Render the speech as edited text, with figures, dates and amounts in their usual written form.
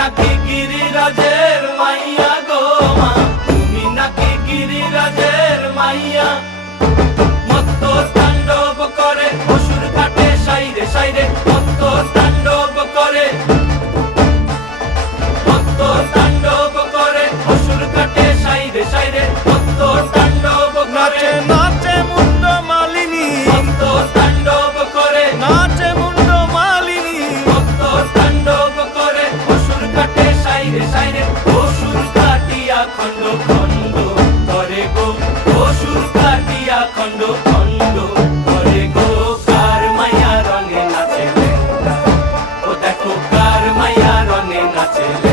নাকি গিরিরাজের মাইয়া গো মা, তুমি নাকি গিরিরাজের মাইয়া। মত্ত তাণ্ডব করে অসুর কাটে সাইরে সাইরে, মত্ত তাণ্ডব করে, মত্ত তাণ্ডব করে অসুর কাটে সাইরে সাইরে, মত্ত তাণ্ডব করে। নাচে মুন্ড মালিনী, মত্ত তাণ্ডব করে, নাচে মুন্ড মালিনী, মত্ত তাণ্ডব করে অসুর কাটে সাইরে সাইরে, অসুর কাটিয়া খণ্ড খণ্ড করে গো, অসুর কাটিয়া খণ্ড খণ্ড করে গো। কার মায়া রঙে নাচে লেঙ্গা, ও দেখো কার মায়া রঙে নাচে লেঙ্গা।